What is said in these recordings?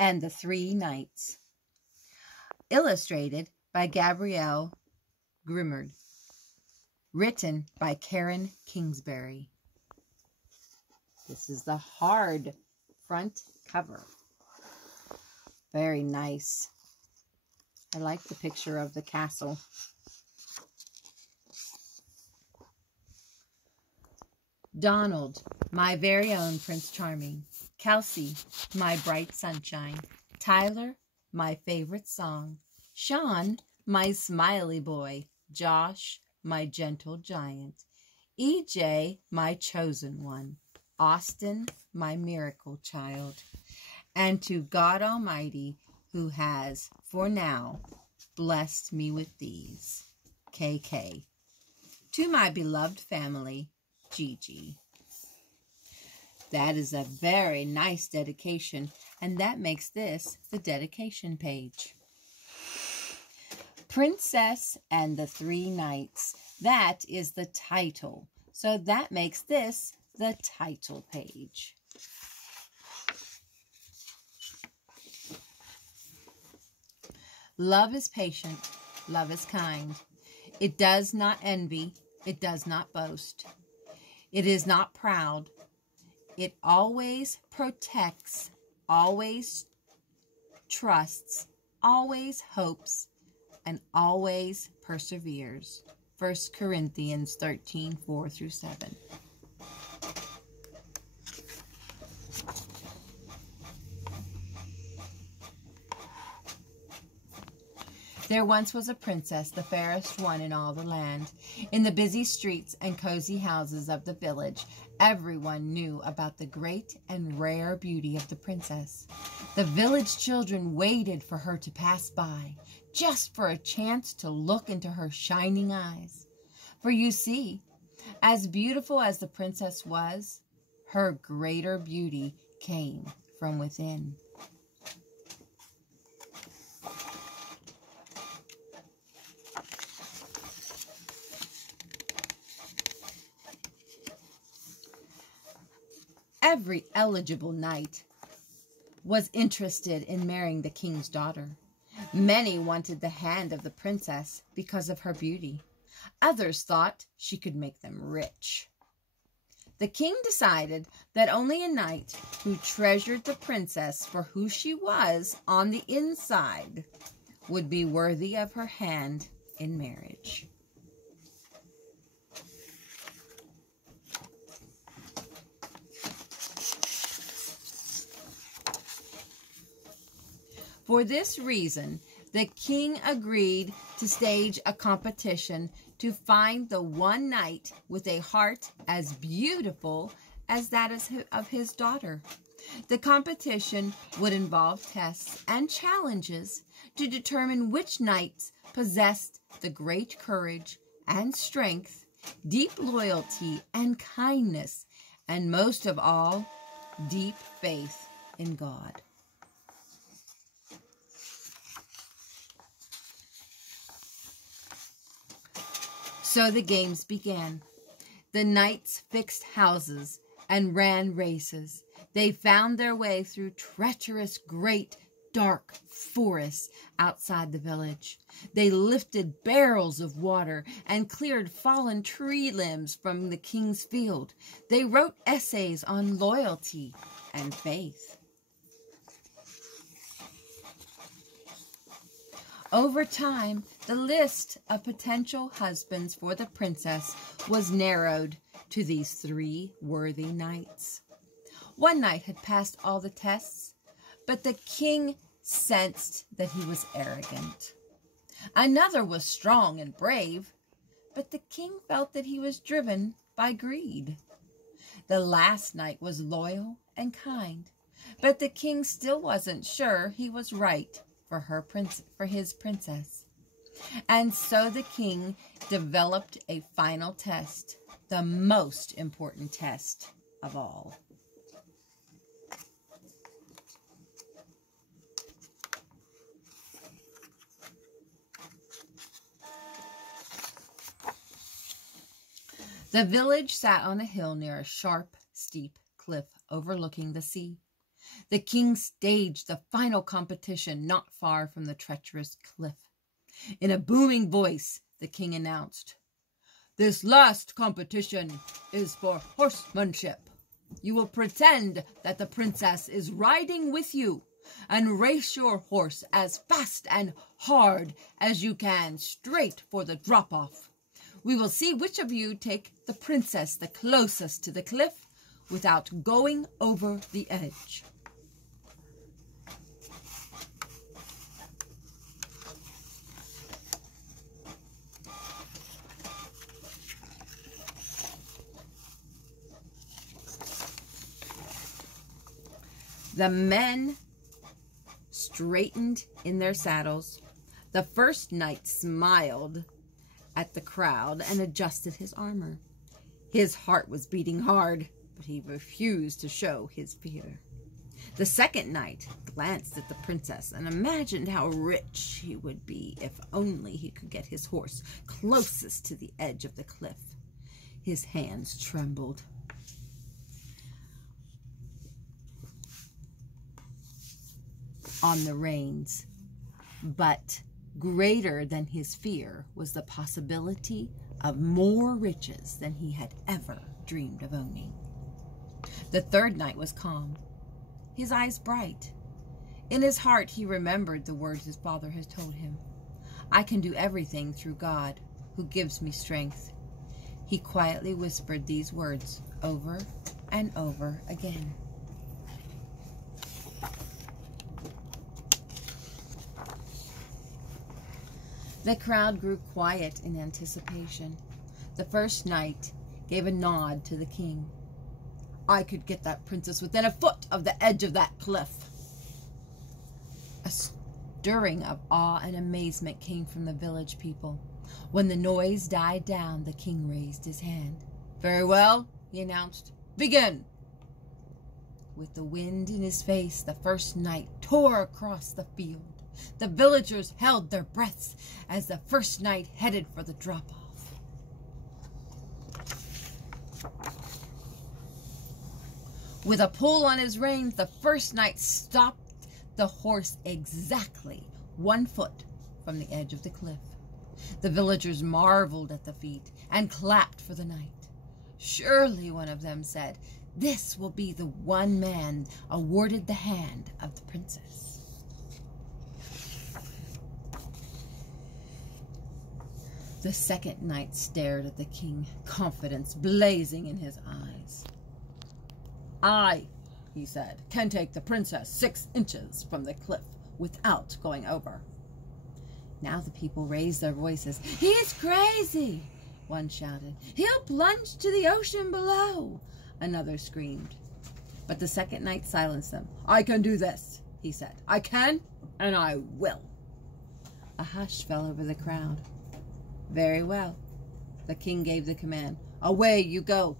and the Three Knights. Illustrated by Gabrielle Grimard. Written by Karen Kingsbury. This is the hard front cover. Very nice. I like the picture of the castle. Donald, my very own Prince Charming. Kelsey, my bright sunshine. Tyler, my favorite song. Sean, my smiley boy. Josh, my gentle giant. EJ, my chosen one. Austin, my miracle child. And to God Almighty, who has, for now, blessed me with these. KK. To my beloved family, Gigi. That is a very nice dedication, and that makes this the dedication page. Princess and the Three Knights. That is the title. So that makes this the title page. Love is patient. Love is kind. It does not envy. It does not boast. It is not proud. It always protects, always trusts, always hopes, and always perseveres. 1 Corinthians 13, 4 through 7. There once was a princess, the fairest one in all the land. In the busy streets and cozy houses of the village, everyone knew about the great and rare beauty of the princess. The village children waited for her to pass by, just for a chance to look into her shining eyes. For you see, as beautiful as the princess was, her greater beauty came from within. Every eligible knight was interested in marrying the king's daughter. Many wanted the hand of the princess because of her beauty. Others thought she could make them rich. The king decided that only a knight who treasured the princess for who she was on the inside would be worthy of her hand in marriage. For this reason, the king agreed to stage a competition to find the one knight with a heart as beautiful as that of his daughter. The competition would involve tests and challenges to determine which knights possessed the great courage and strength, deep loyalty and kindness, and most of all, deep faith in God. So the games began. The knights fixed houses and ran races. They found their way through treacherous, great, dark forests outside the village. They lifted barrels of water and cleared fallen tree limbs from the king's field. They wrote essays on loyalty and faith. Over time, the list of potential husbands for the princess was narrowed to these three worthy knights. One knight had passed all the tests, but the king sensed that he was arrogant. Another was strong and brave, but the king felt that he was driven by greed. The last knight was loyal and kind, but the king still wasn't sure he was right for his princess. And so the king developed a final test, the most important test of all. The village sat on a hill near a sharp, steep cliff overlooking the sea. The king staged the final competition not far from the treacherous cliff. In a booming voice, the king announced, "This last competition is for horsemanship. You will pretend that the princess is riding with you and race your horse as fast and hard as you can straight for the drop-off. We will see which of you take the princess the closest to the cliff without going over the edge." The men straightened in their saddles. The first knight smiled at the crowd and adjusted his armor. His heart was beating hard, but he refused to show his fear. The second knight glanced at the princess and imagined how rich he would be if only he could get his horse closest to the edge of the cliff. His hands trembled. On the reins, but greater than his fear was the possibility of more riches than he had ever dreamed of owning. The third knight was calm, his eyes bright. In his heart, he remembered the words his father had told him. "I can do everything through God, who gives me strength." He quietly whispered these words over and over again. The crowd grew quiet in anticipation. The first knight gave a nod to the king. "I could get that princess within a foot of the edge of that cliff." A stirring of awe and amazement came from the village people. When the noise died down, the king raised his hand. "Very well," he announced. "Begin." With the wind in his face, the first knight tore across the field. The villagers held their breaths as the first knight headed for the drop-off. With a pull on his reins, the first knight stopped the horse exactly 1 foot from the edge of the cliff. The villagers marveled at the feat and clapped for the knight. Surely, one of them said, this will be the one man awarded the hand of the princess. The second knight stared at the king, confidence blazing in his eyes. "I," he said, "can take the princess 6 inches from the cliff without going over." Now the people raised their voices. "He's crazy," one shouted. "He'll plunge to the ocean below," another screamed. But the second knight silenced them. "I can do this," he said. "I can, and I will." A hush fell over the crowd. "Very well." The king gave the command. "Away you go."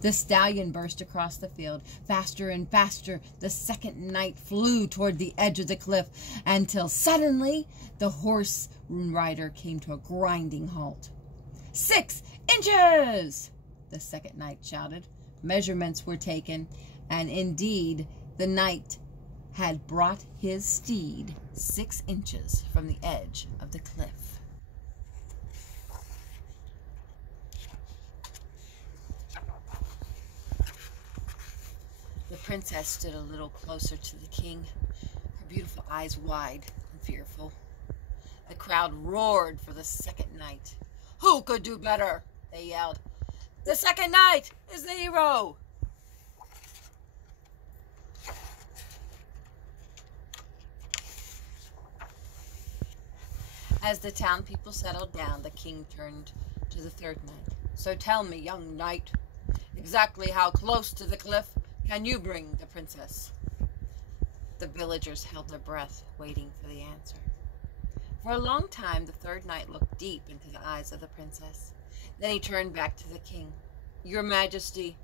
The stallion burst across the field. Faster and faster, the second knight flew toward the edge of the cliff until suddenly the horse rider came to a grinding halt. 6 inches! The second knight shouted. Measurements were taken, and indeed the knight had brought his steed 6 inches from the edge of the cliff. The princess stood a little closer to the king, her beautiful eyes wide and fearful. The crowd roared for the second knight. "Who could do better?" they yelled. "The second knight is the hero!" As the town people settled down, the king turned to the third knight. "So tell me, young knight, exactly how close to the cliff can you bring the princess?" The villagers held their breath, waiting for the answer. For a long time, the third knight looked deep into the eyes of the princess. Then he turned back to the king. "Your Majesty,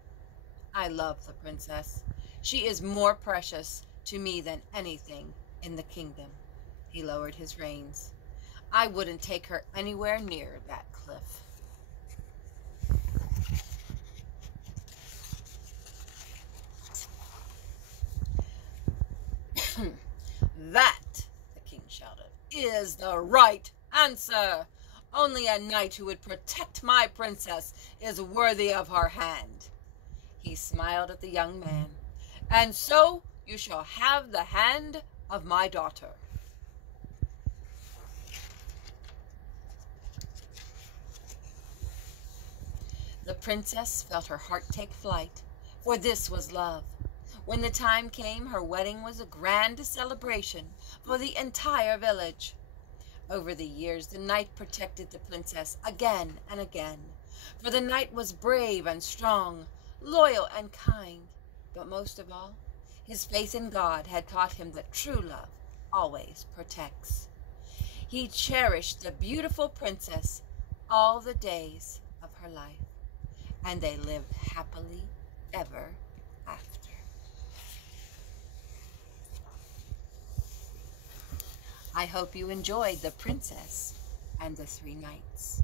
I love the princess. She is more precious to me than anything in the kingdom." He lowered his reins. "I wouldn't take her anywhere near that cliff." That, the king shouted, is the right answer. Only a knight who would protect my princess is worthy of her hand. He smiled at the young man. And so you shall have the hand of my daughter. The princess felt her heart take flight, for this was love. When the time came, her wedding was a grand celebration for the entire village. Over the years, the knight protected the princess again and again, for the knight was brave and strong, loyal and kind, but most of all, his faith in God had taught him that true love always protects. He cherished the beautiful princess all the days of her life, and they lived happily ever after. I hope you enjoyed The Princess and the Three Knights.